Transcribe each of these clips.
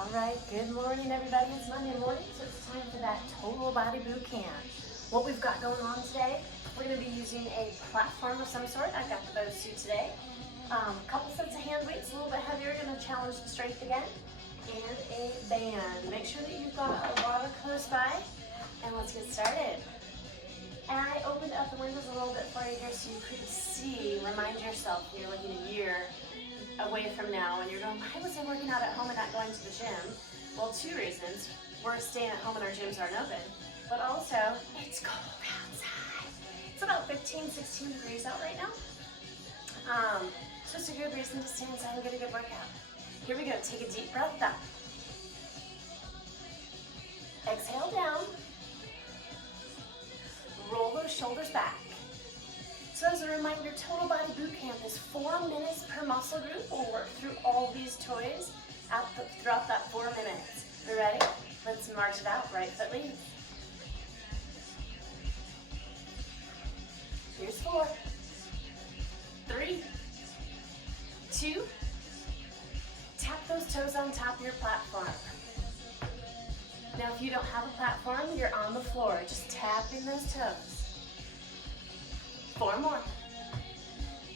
All right, good morning everybody. It's Monday morning, so it's time for that total body boot camp. What we've got going on today, we're going to be using a platform of some sort. I've got the Bosu today. A couple sets of hand weights, a little bit heavier, going to challenge the strength again. And a band. Make sure that you've got a water close by, and let's get started. And I opened up the windows a little bit for you here so you could see. Remind yourself you're looking a year away from now and you're going, why was I working out at home and not going to the gym? Well, two reasons. We're staying at home and our gyms aren't open, but also it's cold outside. It's about 15, 16 degrees out right now. So it's a good reason to stay inside and get a good workout. Here we go, take a deep breath up. Exhale down. Roll those shoulders back. So as a reminder, Total Body Boot Camp is 4 minutes per muscle group. We'll work through all these toys throughout that 4 minutes. You ready? Let's march it out. Right foot leads. Here's 4, 3, 2. Tap those toes on top of your platform. Now if you don't have a platform, you're on the floor, just tapping those toes. 4 more.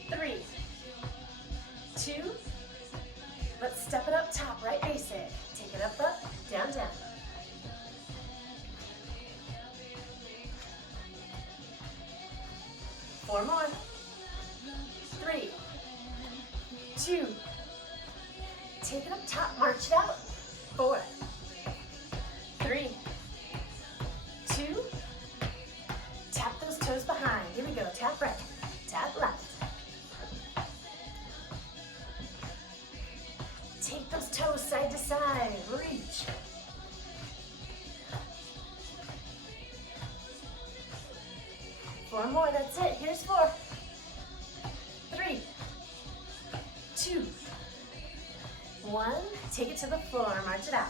3, 2. Let's step it up top, right basic. Take it up, down, down. Four more. 3, 2. Take it up top, march it out. 4, 3, 2. Tap those toes behind. Here we go. Tap right, tap left. Take those toes side to side. Reach. Four more. That's it. Here's 4, 3, 2, 1. Take it to the floor. March it out.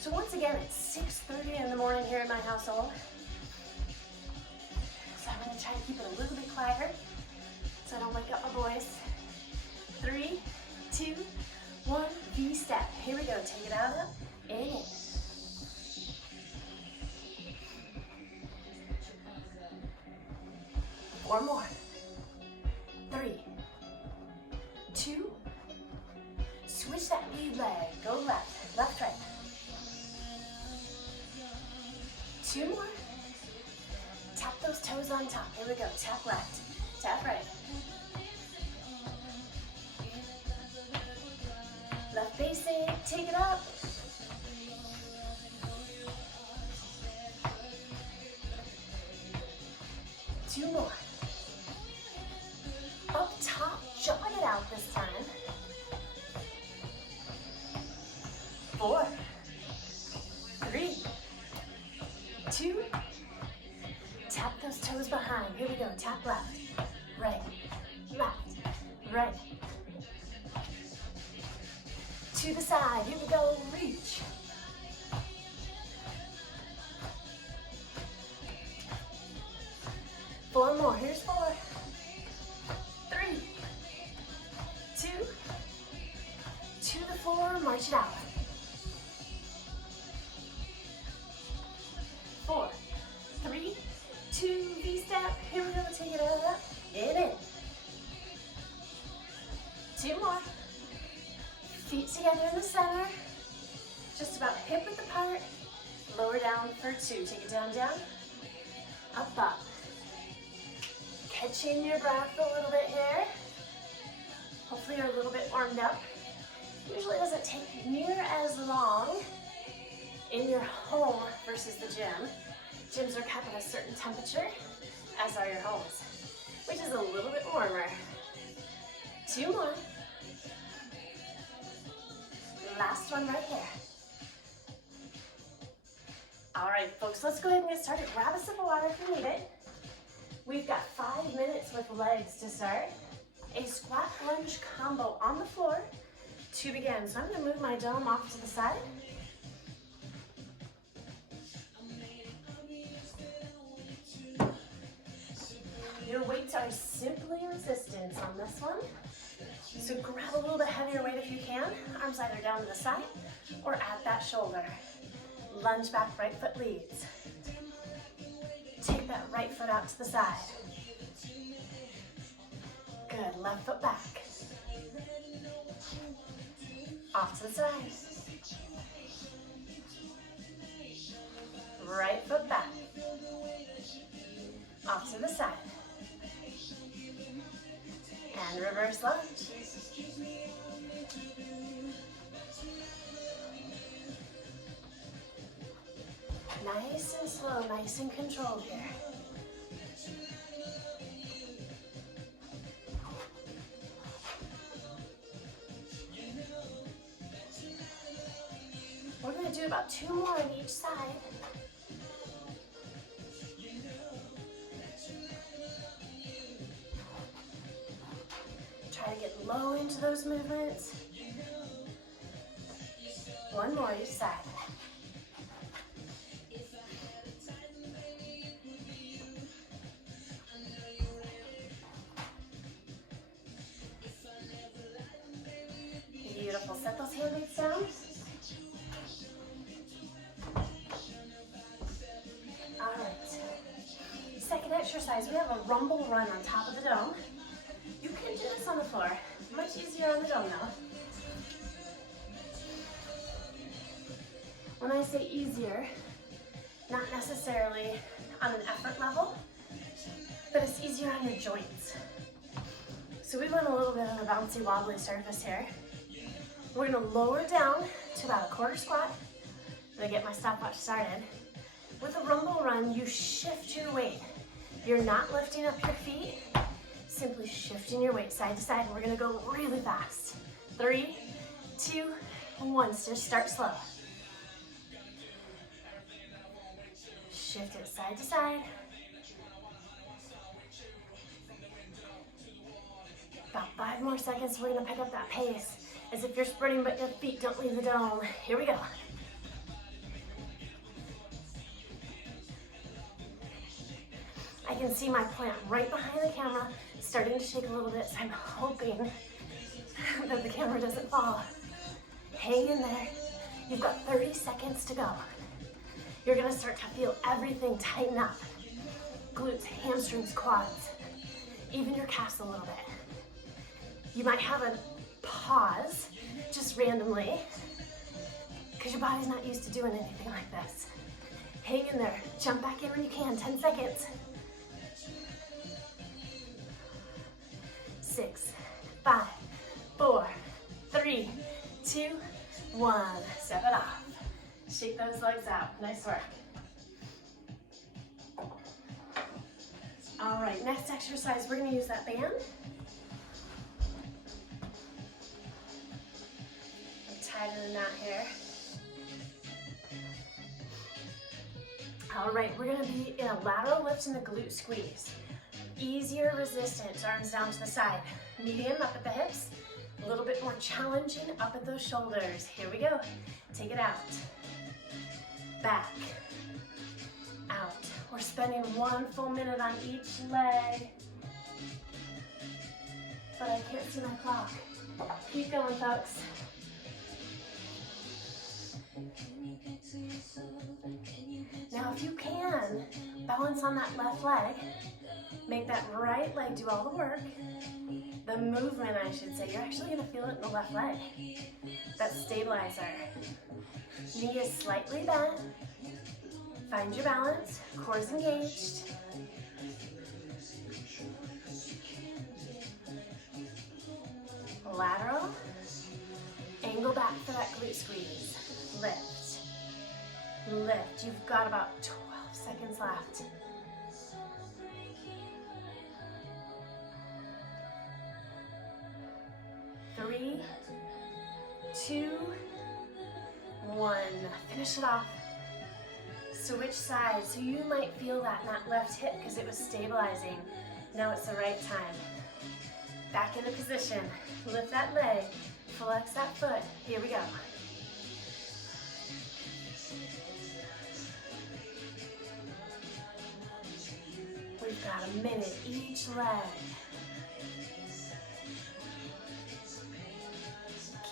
So once again, it's 6:30 in the morning here in my household. So I'm going to try to keep it a little bit quieter so I don't wake up my boys. 3, 2, 1, V-step. Here we go. Take it out, up, and in. Four more. 3, 2. Switch that lead leg. Go left, left, right. 2 more. Tap those toes on top. Here we go. Tap left, tap right. Left basic, take it up. 2 more. Up top, jog it out this time. 4, 3, 2. Tap those toes behind. Here we go. Tap left, right, left, right. To the side. Here we go. Reach. 4 more. Here's 4, 3, 2. To the floor. March it out. 4, 3, 2. V-step. Here we go. Take it out. And in. 2 more. Feet together in the center. Just about hip width apart. Lower down for 2. Take it down, down. Up, up. Catching your breath a little bit here. Hopefully you're a little bit warmed up. Usually doesn't take near as long in your home versus the gym. Gyms are kept at a certain temperature, as are your homes, which is a little bit warmer. 2 more. Last one right here. All right, folks, let's go ahead and get started. Grab a sip of water if you need it. We've got 5 minutes with legs to start. A squat lunge combo on the floor to begin. So I'm going to move my dome off to the side. Your weights are simply resistance on this one. So grab a little bit heavier weight if you can. Arms either down to the side or at that shoulder. Lunge back, right foot leads. Take that right foot out to the side. Good, left foot back. Off to the side. Right foot back. Off to the side. And reverse lunge. Nice and slow, nice and controlled here. We're going to do about 2 more on each side. Try to get low into those movements. 1 more each side. Beautiful. Set those hand weights down. All right. Second exercise, we have a rumble run on top of the dome. You can do this on the floor. Much easier on the dome though. When I say easier, not necessarily on an effort level, but it's easier on your joints. So we want a little bit of a bouncy wobbly surface here. We're gonna lower down to about a quarter squat. I'm gonna get my stopwatch started. With a rumble run, you shift your weight. You're not lifting up your feet, simply shifting your weight side to side. We're gonna go really fast. 3, 2, 1, just start slow. Shift it side to side. About 5 more seconds, we're gonna pick up that pace as if you're sprinting but your feet don't leave the dome. Here we go. I can see my plant right behind the camera starting to shake a little bit, so I'm hoping that the camera doesn't fall. Hang in there. You've got 30 seconds to go. You're gonna start to feel everything tighten up. Glutes, hamstrings, quads, even your calves a little bit. You might have a pause just randomly because your body's not used to doing anything like this. Hang in there. Jump back in when you can. 10 seconds. 6, 5, 4, 3, 2, 1. Step it off. Shake those legs out. Nice work. All right, next exercise, we're going to use that band. I'm tighter than that here. All right, we're going to be in a lateral lift and a glute squeeze. Easier resistance, arms down to the side. Medium up at the hips. A little bit more challenging up at those shoulders. Here we go. Take it out. Back. Out. We're spending 1 full minute on each leg. But I can't see my clock. Keep going, folks. Now, if you can, balance on that left leg. Make that right leg do all the work. The movement, I should say. You're actually going to feel it in the left leg. That stabilizer. Knee is slightly bent. Find your balance. Core is engaged. Lateral. Angle back for that glute squeeze. Lift. Lift. You've got about 12 seconds left. 3, 2, 1. Finish it off. Switch sides. So you might feel that in that left hip because it was stabilizing. Now it's the right time. Back into position. Lift that leg. Flex that foot. Here we go. We've got a minute each leg.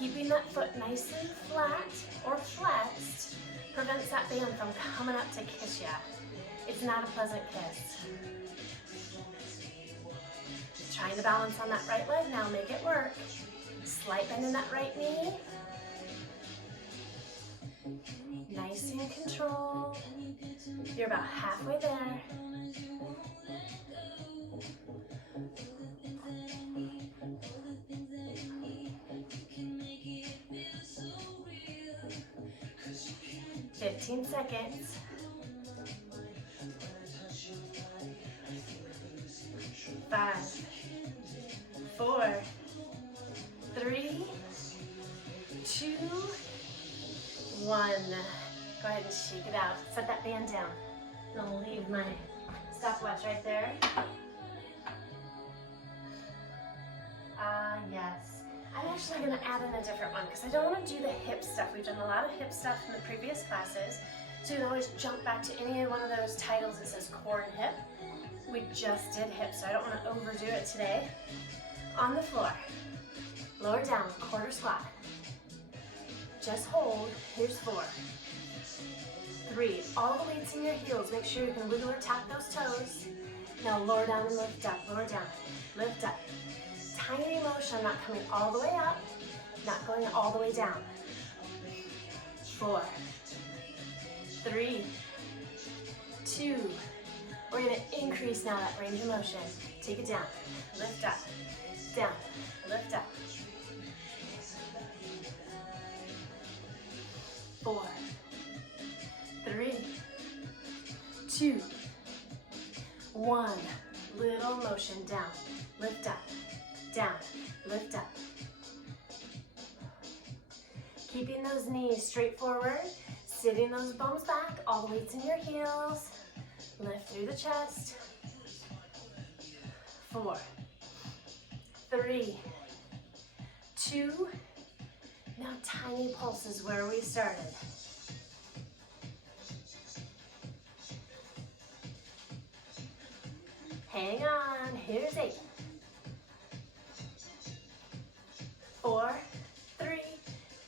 Keeping that foot nice and flat or flexed prevents that band from coming up to kiss you. It's not a pleasant kiss. Trying to balance on that right leg now, make it work. Slight bend in that right knee. Nice and controlled. You're about halfway there. "15 seconds. 5, 4, 3, 2, 1. Go ahead and shake it out. Set that band down. I'll leave my stopwatch right there. Yes. I'm actually going to add in a different one because I don't want to do the hip stuff. We've done a lot of hip stuff in the previous classes. So you can always jump back to any one of those titles that says core and hip. We just did hip, so I don't want to overdo it today. On the floor. Lower down, quarter squat. Just hold. Here's 4. 3. All the weights in your heels. Make sure you can wiggle or tap those toes. Now lower down and lift up. Lower down. Lift up. Tiny motion, not coming all the way up, not going all the way down. 4, 3, 2. We're going to increase now that range of motion. Take it down. Lift up. Down. Lift up. 4, 3, 2, 1. Little motion down. Lift up. Down, lift up. Keeping those knees straight forward, sitting those bums back, all the weights in your heels. Lift through the chest. 4, 3, 2. Now tiny pulses where we started. Hang on, here's 8. 4, 3,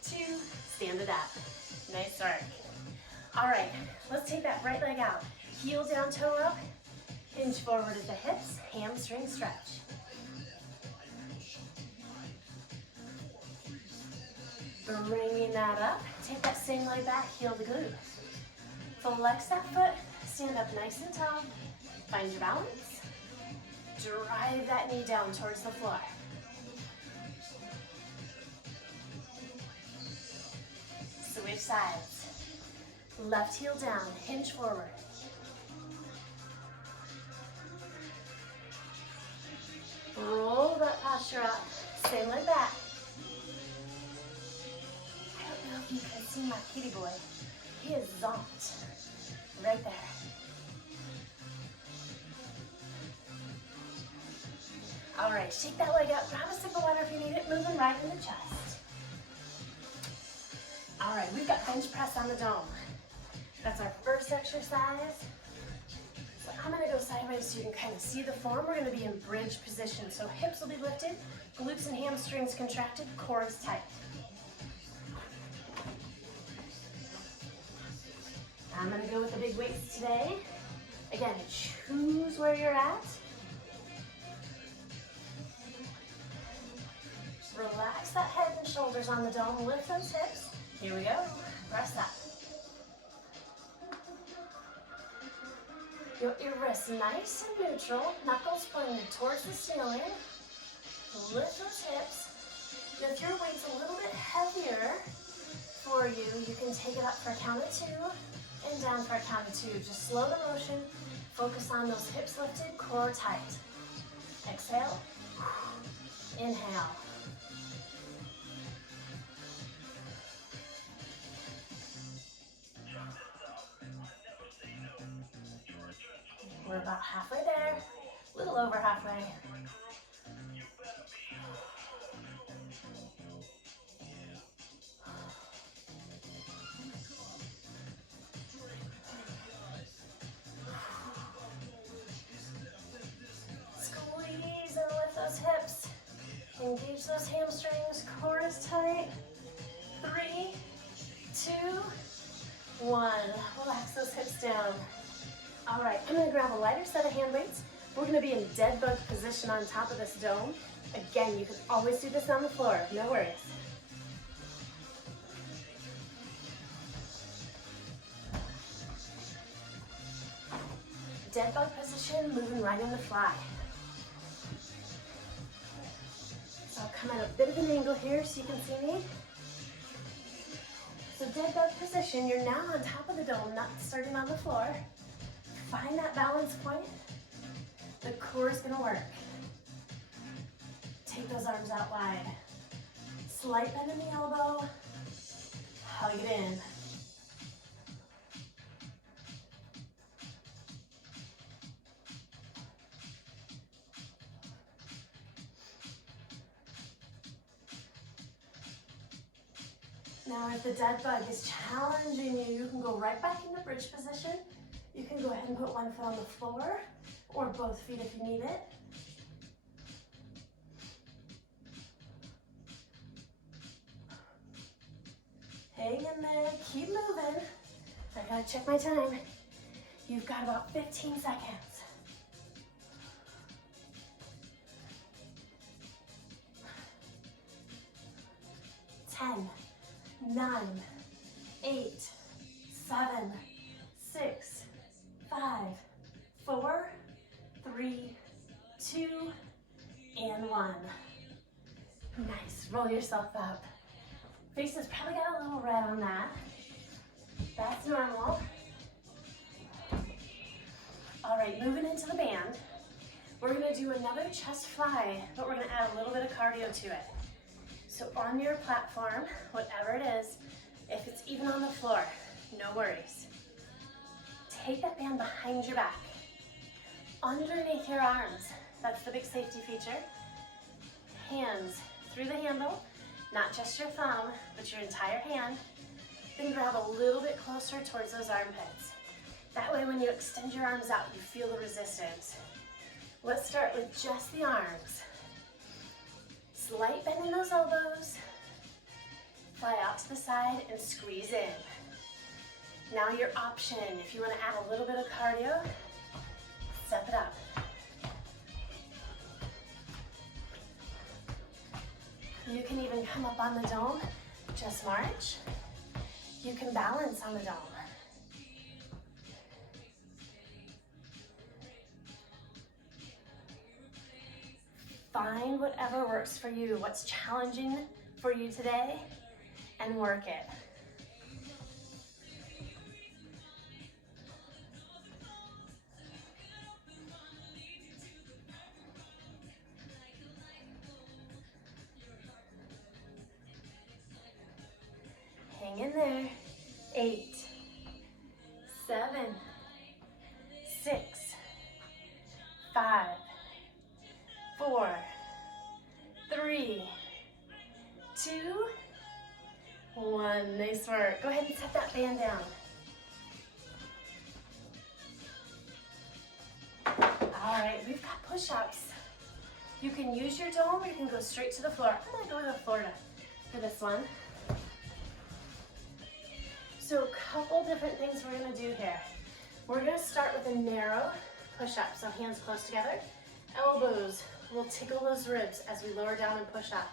2, stand it up. Nice start. All right, let's take that right leg out. Heel down, toe up, hinge forward at the hips, hamstring stretch. Bringing that up, take that same leg back, heel to glute. Flex that foot, stand up nice and tall, find your balance, drive that knee down towards the floor. Switch sides. Left heel down, hinge forward. Roll that posture up, same leg back. I don't know if you can see my kitty boy. He is zonked. Right there. All right, shake that leg up, grab a sip of water if you need it, moving right in the chest. All right, we've got bench press on the dome. That's our first exercise. So I'm gonna go sideways so you can kind of see the form. We're gonna be in bridge position. So hips will be lifted, glutes and hamstrings contracted, core is tight. I'm gonna go with the big weights today. Again, choose where you're at. Relax that head and shoulders on the dome, lift those hips. Here we go, press up. Your wrists nice and neutral, knuckles pointed towards the ceiling. Lift those hips. If your weight's a little bit heavier for you, you can take it up for a count of 2 and down for a count of 2. Just slow the motion, focus on those hips lifted, core tight. Exhale, inhale. We're about halfway there, a little over halfway. Squeeze and lift those hips. Engage those hamstrings, core is tight. 1. Relax those hips down. All right, I'm gonna grab a lighter set of hand weights. We're gonna be in dead bug position on top of this dome. Again, you can always do this on the floor, no worries. Dead bug position, moving right in the fly. So I'll come at a bit of an angle here so you can see me. So dead bug position, you're now on top of the dome, not starting on the floor. Find that balance point. The core is gonna work. Take those arms out wide. Slight bend in the elbow. Hug it in. Now if the dead bug is challenging you, you can go right back into bridge position. You can go ahead and put one foot on the floor or both feet if you need it. Hang in there, keep moving. I gotta check my time. You've got about 15 seconds. Ten, 9, 8, 7, 6, 5, 4, 3, 2, and 1. Nice, roll yourself up. Face has probably got a little red on that. That's normal. All right, moving into the band. We're gonna do another chest fly, but we're gonna add a little bit of cardio to it. So on your platform, whatever it is, if it's even on the floor, no worries. Take that band behind your back, underneath your arms. That's the big safety feature. Hands through the handle, not just your thumb, but your entire hand. Then grab a little bit closer towards those armpits. That way when you extend your arms out, you feel the resistance. Let's start with just the arms. Slight bend in those elbows. Fly out to the side and squeeze in. Now your option, if you want to add a little bit of cardio, step it up. You can even come up on the dome, just march. You can balance on the dome. Find whatever works for you, what's challenging for you today, and work it. Hang in there. 8, 7, 6, 5, 4, 3, 2, 1. Nice work. Go ahead and set that band down. All right, we've got push-ups. You can use your dome or you can go straight to the floor. I'm gonna go to the floor for this one. So a couple different things we're gonna do here. We're gonna start with a narrow push-up. So hands close together, elbows will tickle those ribs as we lower down and push up.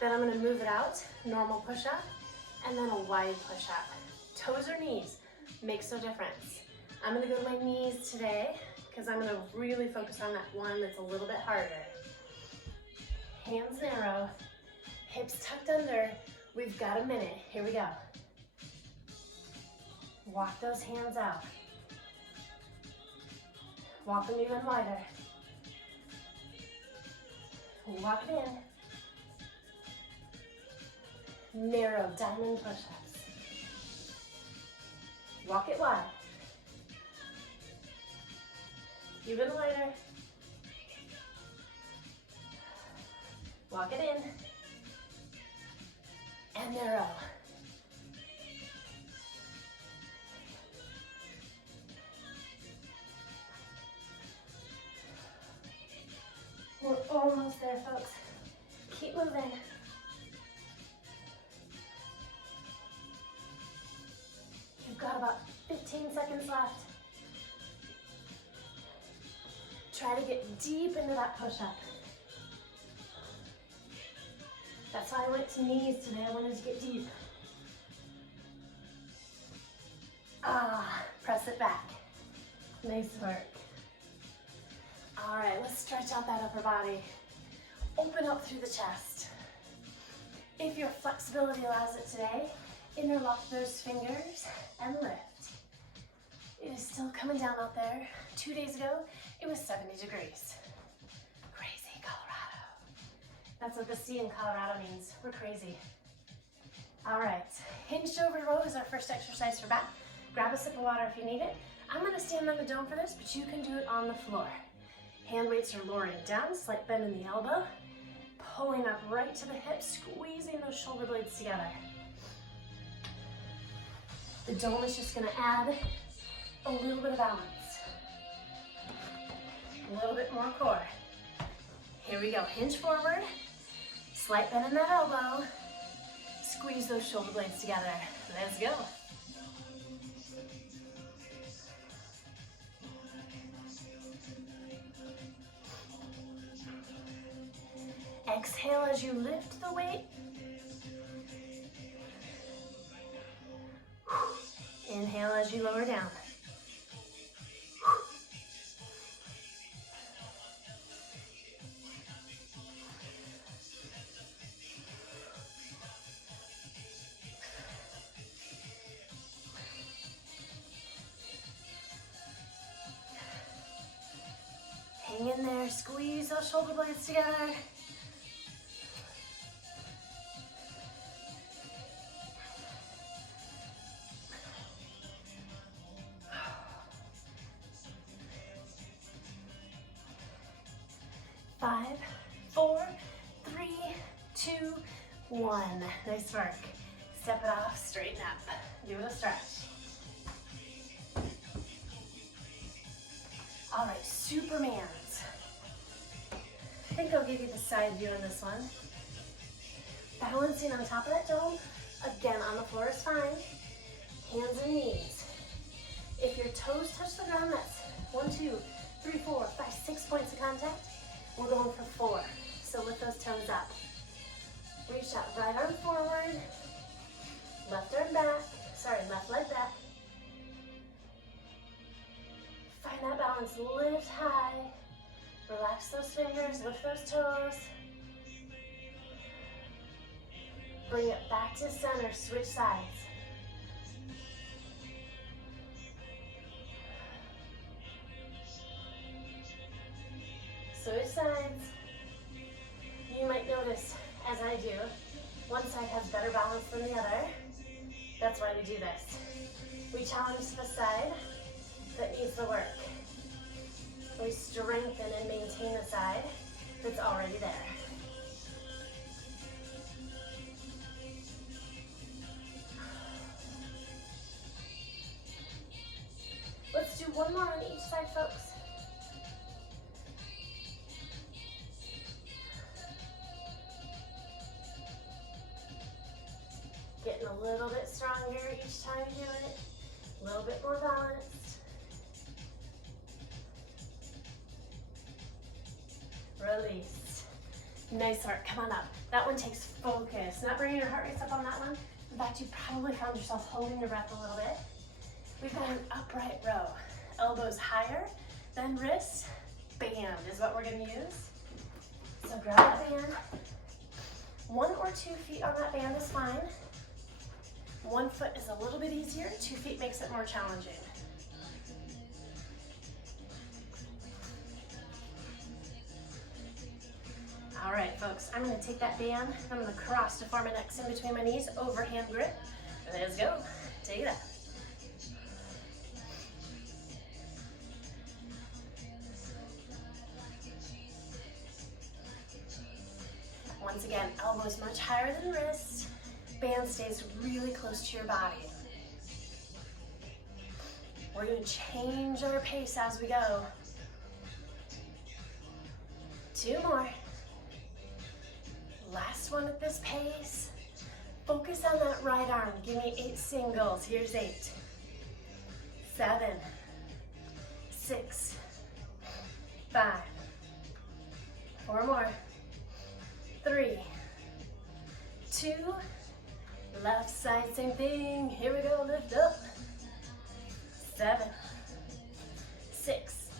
Then I'm gonna move it out, normal push-up, and then a wide push-up. Toes or knees, makes no difference. I'm gonna go to my knees today because I'm gonna really focus on that one that's a little bit harder. Hands narrow, hips tucked under. We've got a minute, here we go. Walk those hands out. Walk them even wider. Walk it in. Narrow diamond push-ups. Walk it wide. Even wider. Walk it in. And narrow. We're almost there, folks. Keep moving. You've seconds left. Try to get deep into that push-up. That's why I went to knees today. I wanted to get deep. Press it back. Nice work. All right, let's stretch out that upper body. Open up through the chest. If your flexibility allows it today, interlock those fingers and lift. It is still coming down out there. 2 days ago, it was 70 degrees. Crazy, Colorado. That's what the C in Colorado means. We're crazy. All right, hinged over row is our first exercise for back. Grab a sip of water if you need it. I'm gonna stand on the dome for this, but you can do it on the floor. Hand weights are lowering down, slight bend in the elbow, pulling up right to the hips, squeezing those shoulder blades together. The dome is just gonna add a little bit of balance. A little bit more core. Here we go, hinge forward, slight bend in that elbow, squeeze those shoulder blades together. Let's go. Exhale as you lift the weight. Inhale as you lower down. Hang in there, squeeze those shoulder blades together. Five, four, three, two, one. Nice work. Step it off, straighten up. Give it a stretch. All right, Supermans. I think I'll give you the side view on this one. Balancing on top of that dome. Again, on the floor is fine. Hands and knees. If your toes touch the ground, that's 1, 2, 3, 4, 5, 6 points of contact. We're going for 4. So lift those toes up. Reach that right arm forward. Left arm back. Sorry, left leg back. Find that balance. Lift high. Relax those fingers. Lift those toes. Bring it back to center. Switch sides. Switch sides. You might notice, as I do, one side has better balance than the other. That's why we do this. We challenge the side that needs the work. We strengthen and maintain the side that's already there. Let's do one more on each side, folks. Getting a little bit stronger each time you do it. A little bit more balanced. Release. Nice work, come on up. That one takes focus. Not bringing your heart rates up on that one. In fact, you probably found yourself holding your breath a little bit. We've got an upright row. Elbows higher, then wrists. Band is what we're gonna use. So grab that band. 1 or 2 feet on that band is fine. 1 foot is a little bit easier. 2 feet makes it more challenging. All right, folks, I'm gonna take that band. I'm gonna cross to form an X in between my knees, overhand grip. Let's go, take it up. Once again, elbows much higher than wrists. Band stays really close to your body. We're gonna change our pace as we go. 2 more. Last one at this pace. Focus on that right arm. Give me 8 singles. Here's 8. 7, 6, 5, 4 more, 3, 2, left side, same thing, here we go, lift up, 7, 6,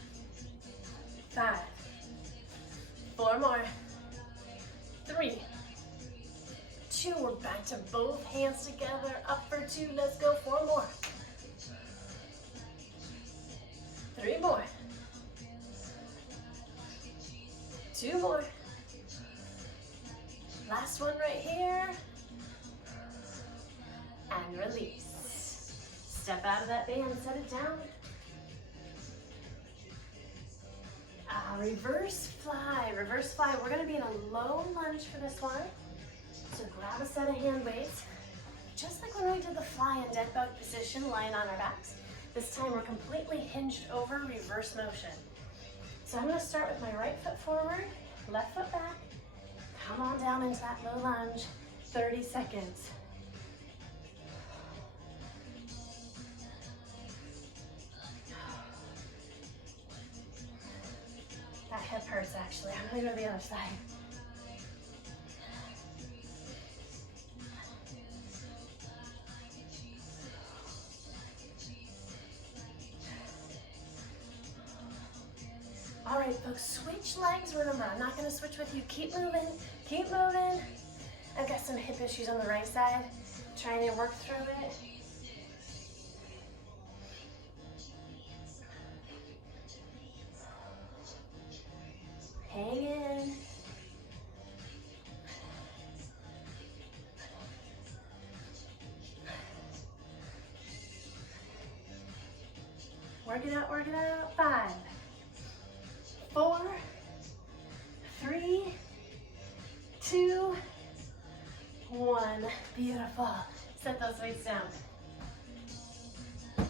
5, 4 more, 3, 2, we're back to both hands together, up for 2, let's go, 4 more, 3 more, 2 more, last one right here, and release. Step out of that band, set it down. Reverse fly, reverse fly. We're gonna be in a low lunge for this one. So grab a set of hand weights, just like when we did the fly in dead bug position, lying on our backs. This time we're completely hinged over, reverse motion. So I'm gonna start with my right foot forward, left foot back, come on down into that low lunge, 30 seconds. That hip hurts actually. I'm gonna go to the other side. All right, folks, switch legs. Remember, I'm not gonna switch with you. Keep moving, keep moving. I've got some hip issues on the right side. Trying to work through it. Hang in. Work it out, work it out. 5, 4, 3, 2, 1. Beautiful. Set those weights down. All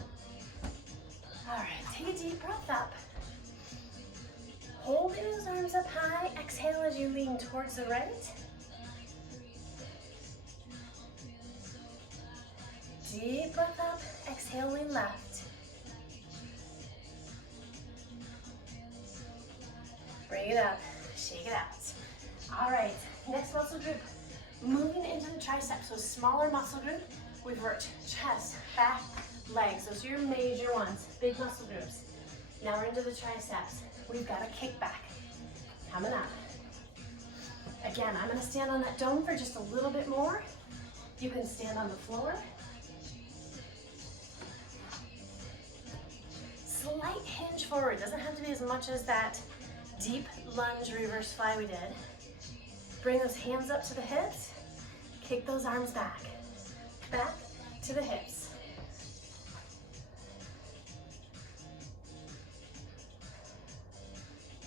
right, take a deep breath up. Holding those arms up high. Exhale as you lean towards the right. Deep breath up. Exhale, lean left. Bring it up. Shake it out. All right, next muscle group. Moving into the triceps, so smaller muscle group. We've worked chest, back, legs. Those are your major ones, big muscle groups. Now we're into the triceps. We've got a kickback coming up. Again, I'm gonna stand on that dome for just a little bit more. You can stand on the floor. Slight hinge forward. Doesn't have to be as much as that deep lunge reverse fly we did. Bring those hands up to the hips. Kick those arms back. Back to the hips.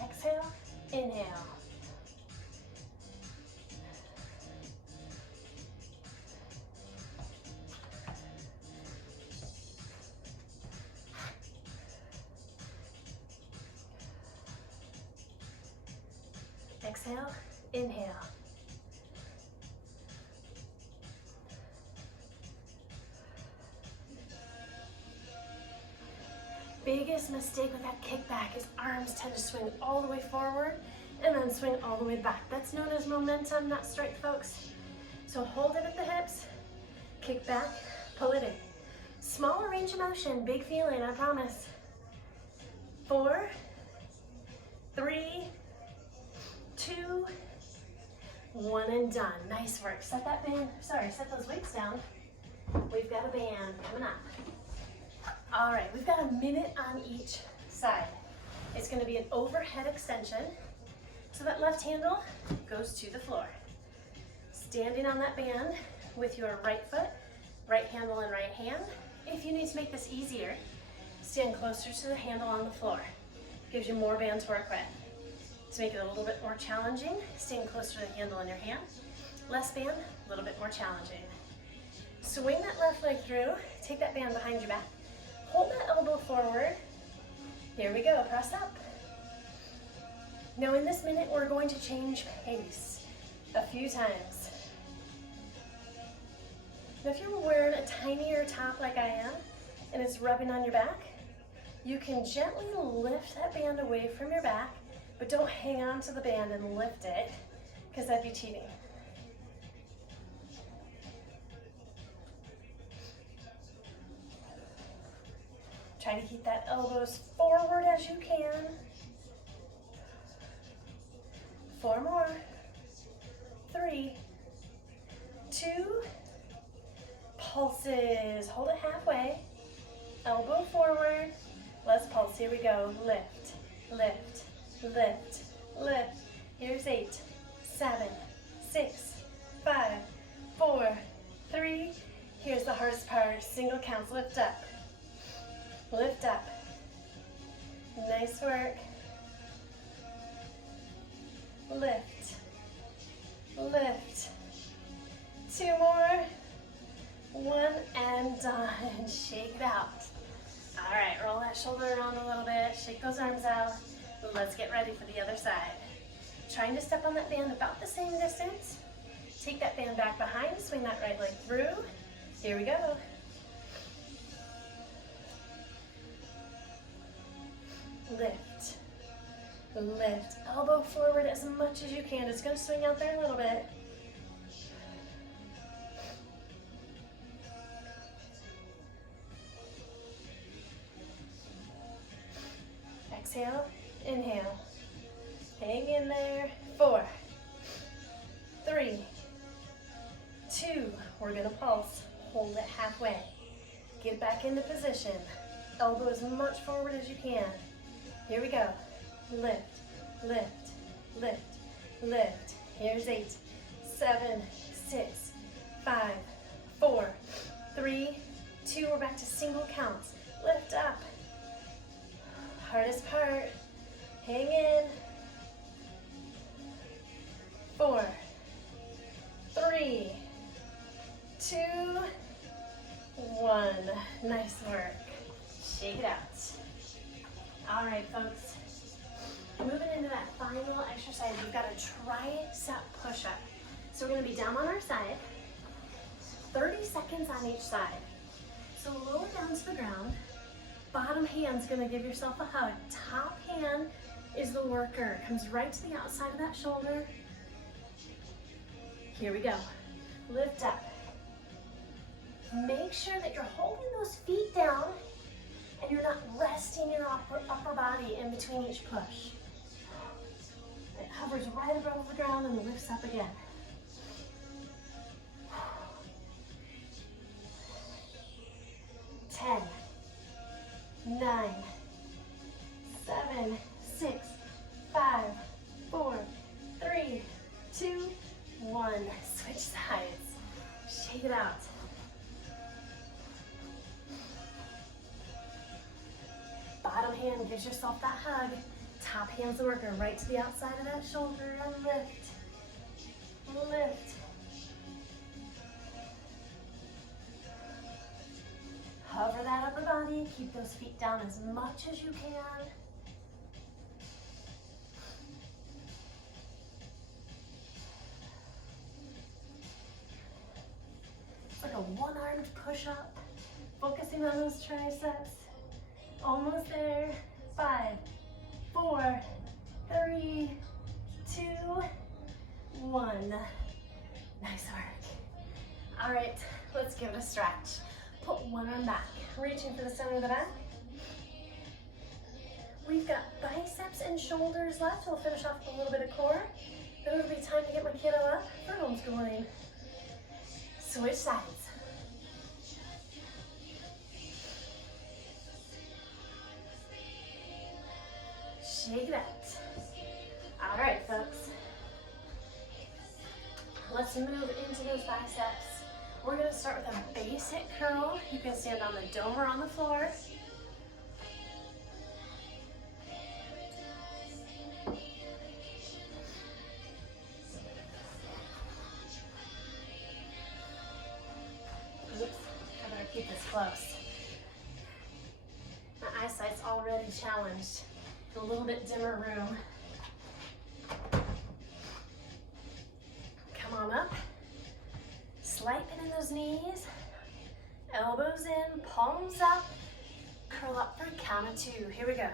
Exhale, inhale. Exhale, inhale. Biggest mistake with that kickback is arms tend to swing all the way forward and then swing all the way back. That's known as momentum, not strength, folks. So hold it at the hips, kick back, pull it in. Smaller range of motion, big feeling, I promise. 4, 3, 2, 1, and done. Nice work. Set that band, set those weights down. We've got a band coming up. All right, we've got a minute on each side. It's gonna be an overhead extension. So that left handle goes to the floor. Standing on that band with your right foot, right handle in right hand. If you need to make this easier, stand closer to the handle on the floor. Gives you more band to work with. To make it a little bit more challenging, stand closer to the handle in your hand. Less band, a little bit more challenging. Swing that left leg through, take that band behind your back. Hold that elbow forward. Here we go, press up. Now in this minute, we're going to change pace a few times. Now if you're wearing a tinier top like I am, and it's rubbing on your back, You can gently lift that band away from your back, but don't hang on to the band and lift it, because that'd be cheating. Try to keep that elbows forward as you can. 4 more. 3, 2, pulses. Hold it halfway. Elbow forward. Let's pulse. Here we go. Lift, lift, lift, lift. Here's 8, 7, 6, 5, 4, 3. Here's the hardest part. Single counts. Lift up. Lift up. Nice work. Lift. Lift. 2 more. 1 and done. Shake it out. All right, roll that shoulder around a little bit. Shake those arms out. Let's get ready for the other side. Trying to step on that band about the same distance. Take that band back behind. Swing that right leg through. Here we go. Lift, lift, elbow forward as much as you can. It's going to swing out there a little bit. Exhale, inhale, hang in there. 4, 3, 2, we're going to pulse. Hold it halfway. Get back into position. Elbow as much forward as you can. Here we go. Lift, lift, lift, lift. Here's 8, 7, 6, 5, 4, 3, 2. We're back to single counts. Lift up. Hardest part. Hang in. 4, 3, 2, 1. Nice work. Shake it out. All right, folks. Moving into that final exercise, we've got a tricep push-up. So we're going to be down on our side, 30 seconds on each side. So lower down to the ground. Bottom hand's going to give yourself a hug. Top hand is the worker. Comes right to the outside of that shoulder. Here we go. Lift up. Make sure that you're holding those feet down and you're not resting your upper body in between each push. It hovers right above the ground and lifts up again. 10, 9, 7, 6, 5, 4, 3, 2, 1. Switch sides. Shake it out. Bottom hand gives yourself that hug. Top hand's the worker, right to the outside of that shoulder, and lift. Lift. Hover that upper body, keep those feet down as much as you can. It's like a one-armed push-up, focusing on those triceps. Almost there. 5, 4, 3, 2, 1. Nice work. All right, let's give it a stretch. Put one arm back, reaching for the center of the back. We've got biceps and shoulders left. We'll finish off with a little bit of core. Then it'll be time to get my kiddo up for homeschooling. Switch sides. Shake it out. All right, folks. Let's move into those biceps. We're going to start with a basic curl. You can stand on the dome or on the floor. Oops, I better keep this close. My eyesight's already challenged. A little bit dimmer room. Come on up. Slight bend in those knees. Elbows in, palms up. Curl up for a count of 2. Here we go.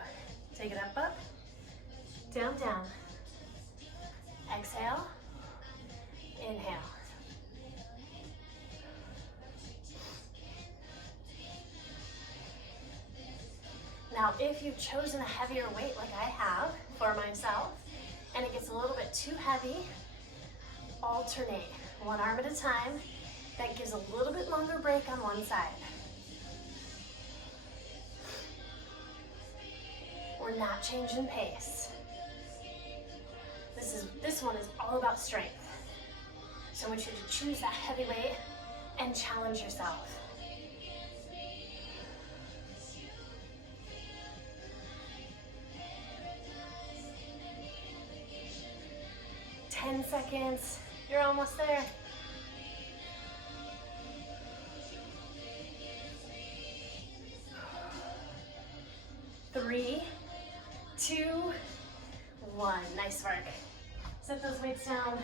Take it up, up, down, down. Exhale, inhale. Now, if you've chosen a heavier weight like I have for myself, and it gets a little bit too heavy, alternate one arm at a time. That gives a little bit longer break on one side. We're not changing pace. This one is all about strength. So I want you to choose that heavy weight and challenge yourself. Seconds. You're almost there. 3, 2, 1. Nice work. Set those weights down.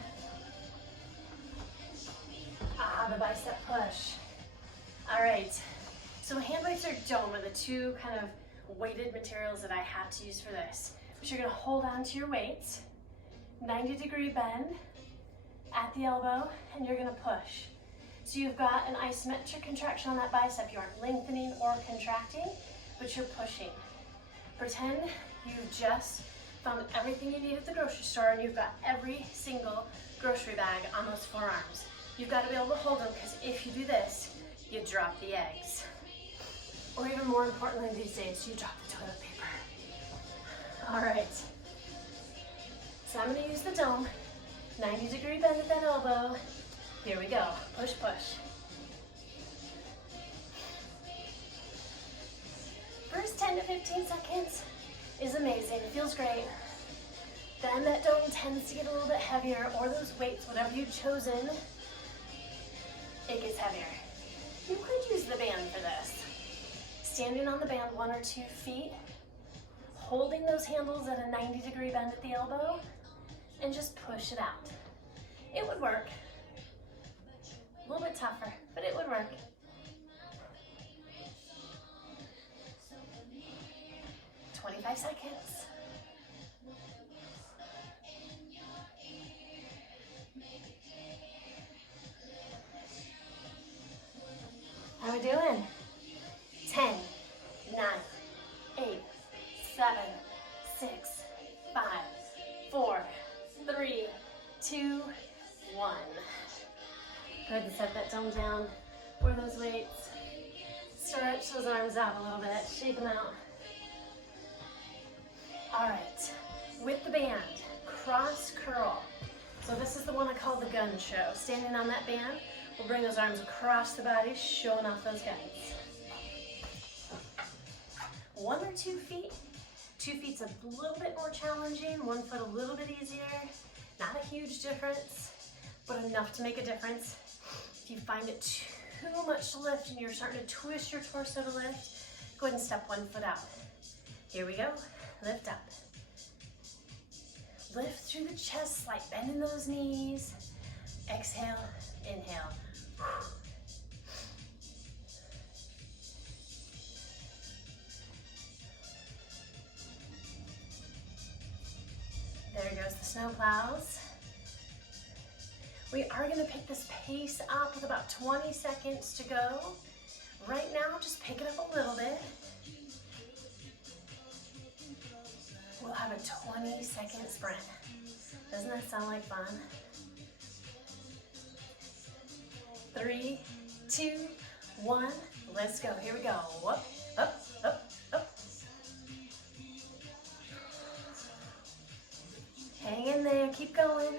The bicep push. All right. So hand weights or dome are the two kind of weighted materials that I had to use for this. But you're going to hold on to your weights. 90-degree bend at the elbow, and you're going to push. So you've got an isometric contraction on that bicep. You aren't lengthening or contracting, but you're pushing. Pretend you've just found everything you need at the grocery store, and you've got every single grocery bag on those forearms. You've got to be able to hold them, because if you do this, you drop the eggs. Or even more importantly these days, you drop the toilet paper. All right. So I'm going to use the dome, 90-degree bend at that elbow. Here we go, push, push. First 10 to 15 seconds is amazing, it feels great. Then that dome tends to get a little bit heavier, or those weights, whatever you've chosen, it gets heavier. You could use the band for this. Standing on the band 1 or 2 feet, holding those handles at a 90-degree bend at the elbow, and just push it out. It would work. A little bit tougher, but it would work. "25 seconds. How are we doing? 10, 9, 8, 7, 6, 5, 4, 3, 2, 1. Go ahead and set that dome down, or those weights. Stretch those arms out a little bit, shake them out. All right, with the band, cross curl. So this is the one I call the gun show. Standing on that band, we'll bring those arms across the body, showing off those guns. 1 or 2 feet. 2 feet's a little bit more challenging, 1 foot a little bit easier. Not a huge difference, but enough to make a difference. If you find it too much to lift and you're starting to twist your torso to lift, go ahead and step 1 foot out. Here we go, lift up. Lift through the chest, slight bend in those knees. Exhale, inhale. There goes the snow plows. We are going to pick this pace up with about 20 seconds to go. Right now, just pick it up a little bit. We'll have a 20-second sprint. Doesn't that sound like fun? 3, 2, 1, let's go. Here we go. Up, up, up, up. Hang in there, keep going.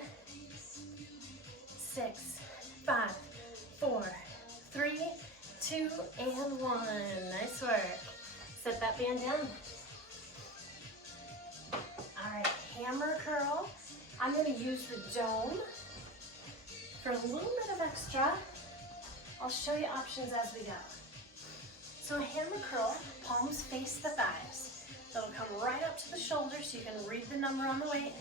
6, 5, 4, 3, 2, and 1. Nice work. Set that band down. All right, hammer curl. I'm going to use the dome for a little bit of extra. I'll show you options as we go. So a hammer curl, palms face the thighs. That'll come right up to the shoulder so you can read the number on the weight.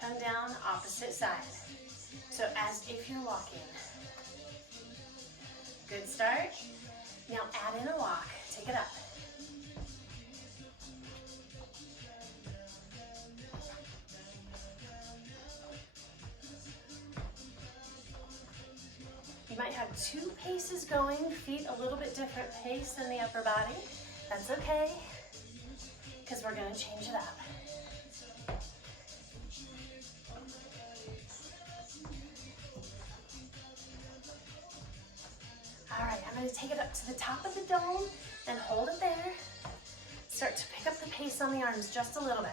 Come down opposite side. So as if you're walking. Good start. Now add in a walk. Take it up. might have two paces going, feet a little bit different pace than the upper body. That's okay, because we're gonna change it up. All right, I'm gonna take it up to the top of the dome and hold it there. Start to pick up the pace on the arms just a little bit.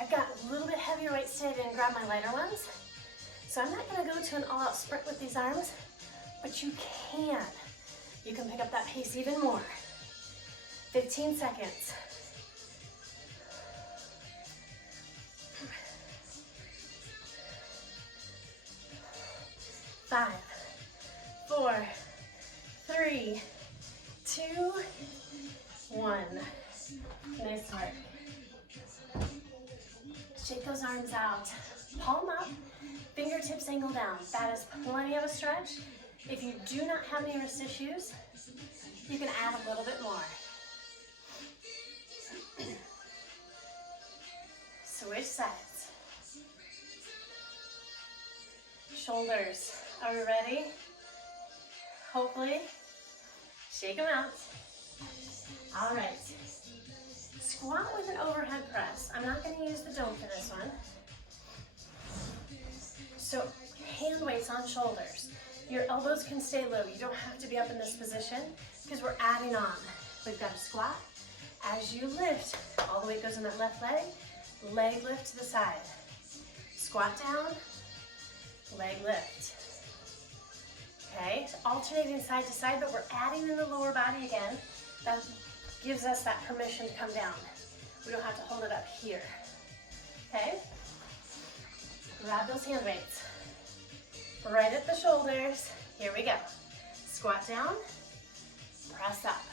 I've got a little bit heavier weights today. I didn't grab my lighter ones. So I'm not gonna go to an all-out sprint with these arms, but you can. You can pick up that pace even more. 15 seconds. 5, 4, 3, 2, 1. Nice work. Shake those arms out. Palm up, fingertips angle down. That is plenty of a stretch. If you do not have any wrist issues, you can add a little bit more. Switch sides. Shoulders. Are we ready? Hopefully. Shake them out. All right. Squat with an overhead press. I'm not going to use the dome for this one. So hand weights on shoulders. Your elbows can stay low. You don't have to be up in this position because we're adding on. We've got a squat. As you lift, all the weight goes in that left leg. Leg lift to the side. Squat down, leg lift. Okay, so alternating side to side, but we're adding in the lower body again. That gives us that permission to come down. We don't have to hold it up here. Okay? Grab those hand weights. Right at the shoulders. Here we go. Squat down, press up.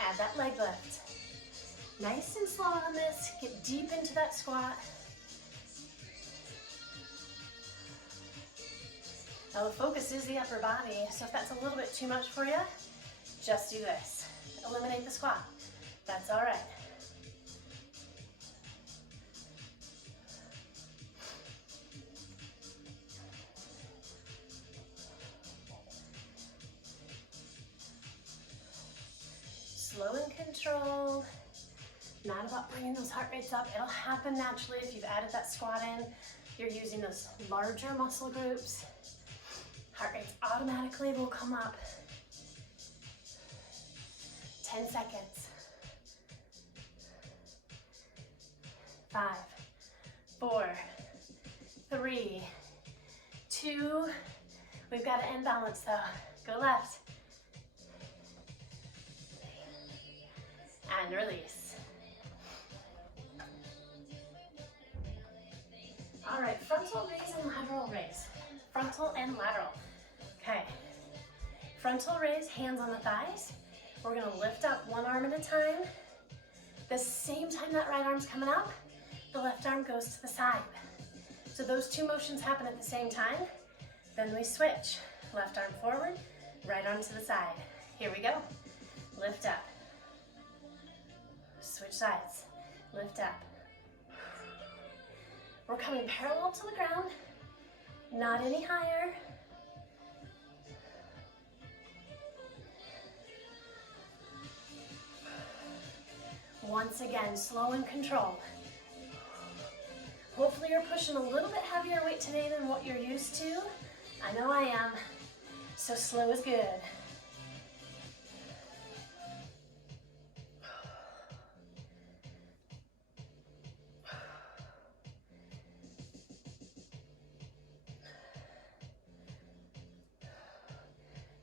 Add that leg lift. Nice and slow on this. Get deep into that squat. Now the focus is the upper body, so if that's a little bit too much for you, just do this. Eliminate the squat. That's all right. Slow and controlled. Not about bringing those heart rates up. It'll happen naturally if you've added that squat in. You're using those larger muscle groups. Heart rates automatically will come up. 10 seconds. 5, 4, 3, 2. We've got to end balance though. Go left. And release. All right, frontal raise and lateral raise. Frontal and lateral. Okay. Frontal raise, hands on the thighs. We're gonna lift up one arm at a time. The same time that right arm's coming up, the left arm goes to the side. So those two motions happen at the same time. Then we switch. Left arm forward, right arm to the side. Here we go. Lift up. Switch sides. Lift up. We're coming parallel to the ground, not any higher. Once again, slow and controlled. Hopefully you're pushing a little bit heavier weight today than what you're used to. I know I am, so slow is good.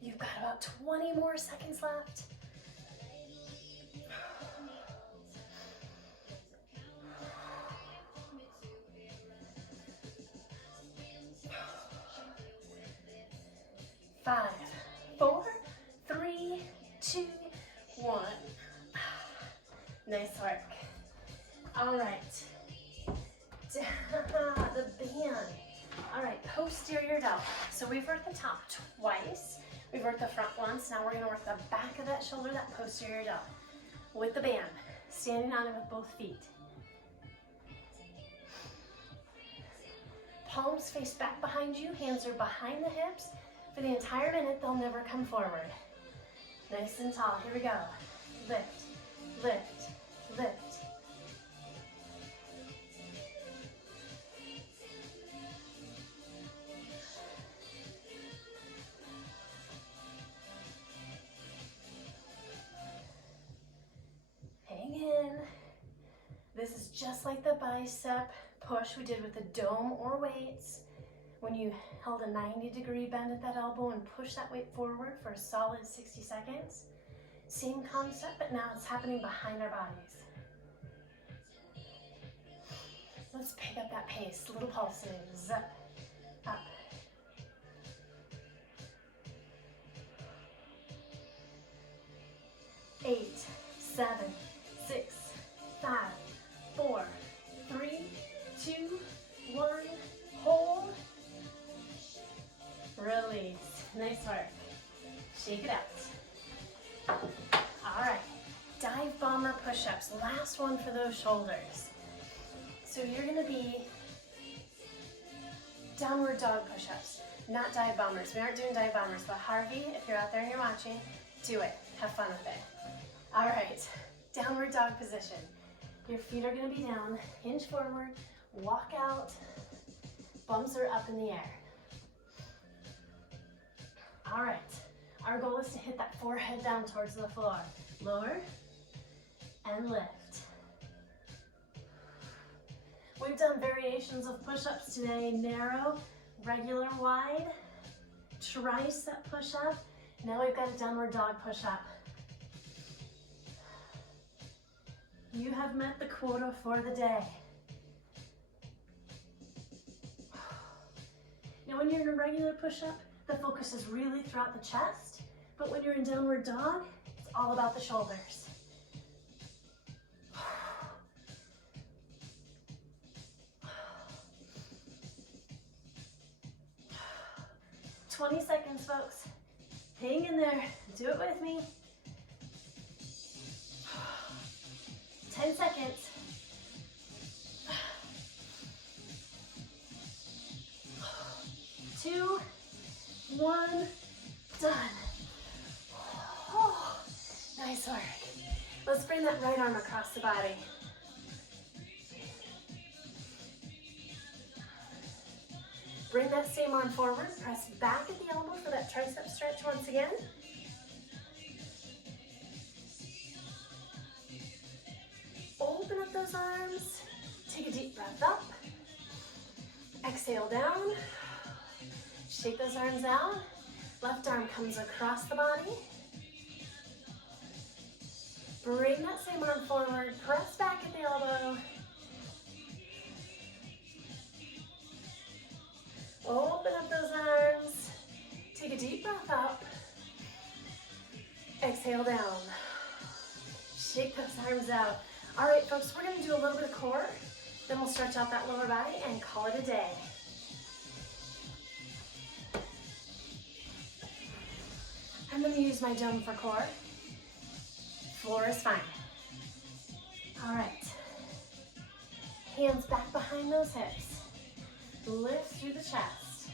You've got about 20 more seconds left. Five, 4, 3, 2, 1. Nice work. All right. The band. All right, posterior delt. So we've worked the top twice. We've worked the front once. Now we're going to work the back of that shoulder, that posterior delt, with the band. Standing on it with both feet. Palms face back behind you. Hands are behind the hips. For the entire minute, they'll never come forward. Nice and tall. Here we go. Lift, lift, lift. Hang in. This is just like the bicep push we did with the dome or weights. When you held a 90-degree bend at that elbow and pushed that weight forward for a solid 60 seconds. Same concept, but now it's happening behind our bodies. Let's pick up that pace, little pulses, up, up. Eight, 7, 6, 5, 4, 3, 2, 1, hold. Release. Nice work. Shake it out. All right. Dive bomber push-ups. Last one for those shoulders. So you're going to be downward dog push-ups, not dive bombers. We aren't doing dive bombers, but Harvey, if you're out there and you're watching, do it. Have fun with it. All right. Downward dog position. Your feet are going to be down. Hinge forward. Walk out. Bums are up in the air. All right, our goal is to hit that forehead down towards the floor. Lower and lift. We've done variations of push-ups today. Narrow, regular, wide, tricep push-up. Now we've got a downward dog push-up. You have met the quota for the day. Now when you're in a regular push-up, the focus is really throughout the chest, but when you're in downward dog, it's all about the shoulders. 20 seconds, folks. Hang in there. Do it with me. 10 seconds. 2, 1, done. Oh, nice work. Let's bring that right arm across the body. Bring that same arm forward. Press back at the elbow for that tricep stretch once again. Open up those arms. Take a deep breath up. Exhale down. Shake those arms out. Left arm comes across the body. Bring that same arm forward. Press back at the elbow. Open up those arms. Take a deep breath up. Exhale down. Shake those arms out. All right, folks, we're going to do a little bit of core. Then we'll stretch out that lower body and call it a day. I'm going to use my dome for core. Floor is fine. All right. Hands back behind those hips. Lift through the chest.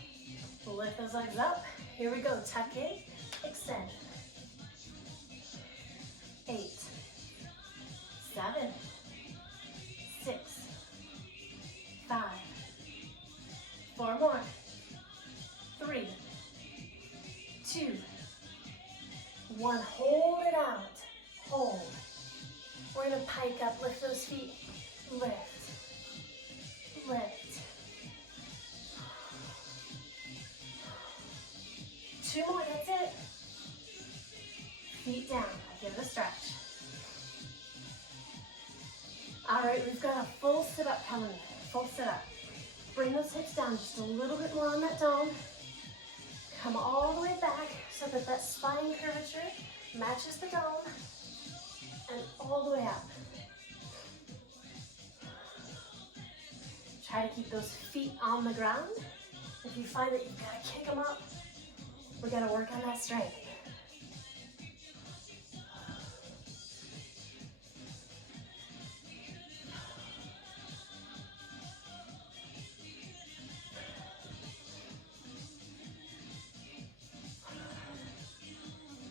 Lift those legs up. Here we go. Tuck in, extend. 8, 7, 6, 5. 4 more. 3, 2, 1. Hold it out. Hold. We're going to pike up. Lift those feet. Lift. Lift. 2 more, that's it. Feet down, give it a stretch. All right, we've got a full sit-up coming, full sit-up. Bring those hips down just a little bit more on that dome. Come all the way back so that that spine curvature matches the dome and all the way up. Try to keep those feet on the ground. If you find that you've got to kick them up, we got to work on that strength.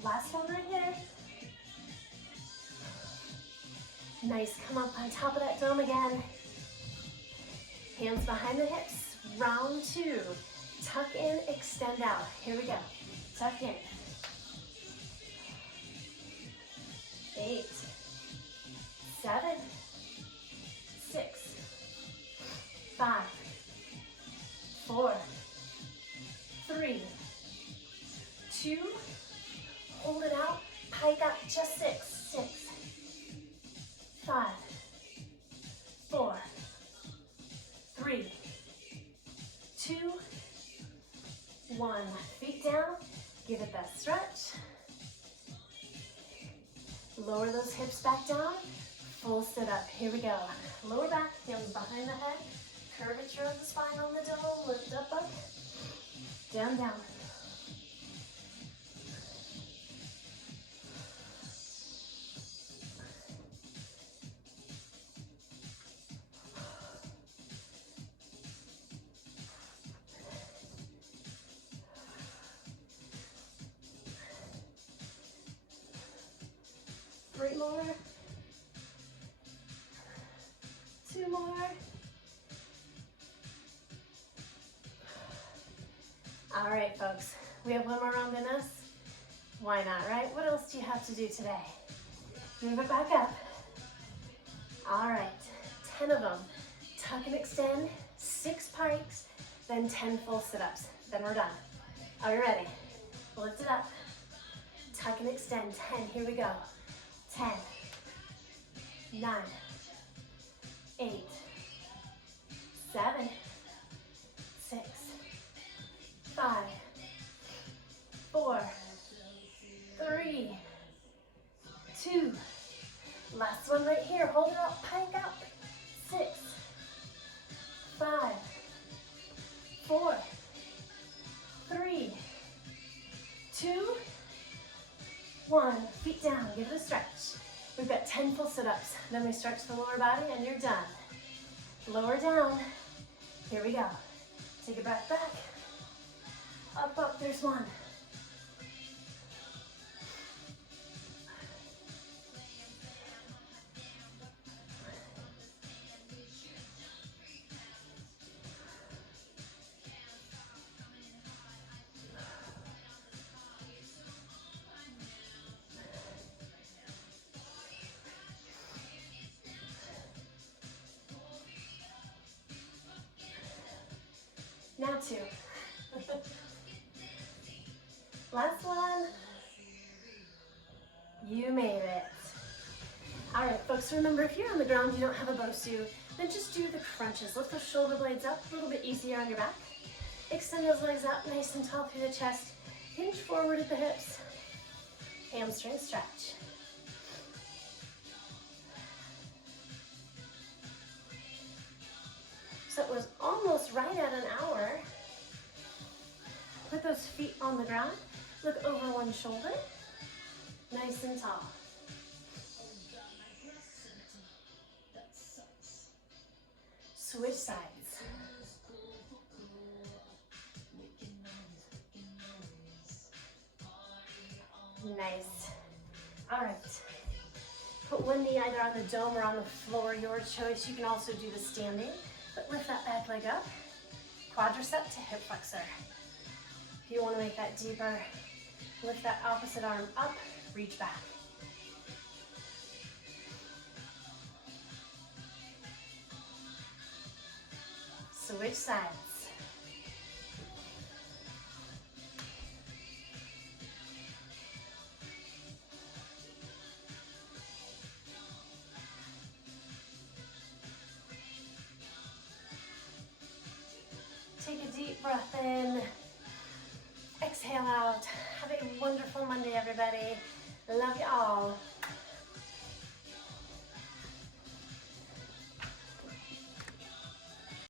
Last one right here. Nice, come up on top of that dome again. Hands behind the hips, round two. Tuck in, extend out. Here we go. Tuck in. 8, 7, 6, 5, 4, 3, 2, hold it out, pike up, just 6, 6, 5, 4, 3, 2, 1. Feet down, give it that stretch. Lower those hips back down, full sit up. Here we go. Lower back, hands behind the head, curvature of the spine on the dome, lift up, down, down. Three more. 2 more. All right, folks, we have one more round in us. Why not, right? What else do you have to do today? Move it back up. All right, 10 of them. Tuck and extend, 6 pikes, then 10 full sit-ups. Then we're done. Are you ready? Lift it up. Tuck and extend, 10, here we go. 10, 9, 8, 7, 6, 5, 4, 3, 2. Last one right here. Hold it up, pike up. 6, 5, 4, 3, 2, 1. Feet down, give it a stretch. We've got 10 full sit-ups. Then we stretch the lower body and you're done. Lower down. Here we go. Take a breath back. Up, up, there's one. Now 2. Last one. You made it. All right, folks, remember if you're on the ground, you don't have a Bosu, then just do the crunches. Lift those shoulder blades up, a little bit easier on your back. Extend those legs out nice and tall through the chest. Hinge forward at the hips. Hamstring stretch. So it was almost right at an hour. Put those feet on the ground. Look over one shoulder. Nice and tall. Switch sides. Nice. All right. Put one knee either on the dome or on the floor, your choice. You can also do the standing, but lift that back leg up. Quadricep to hip flexor. If you want to make that deeper, lift that opposite arm up, reach back. Switch sides. Take a deep breath in. Exhale out. Have a wonderful Monday, everybody. Love you all.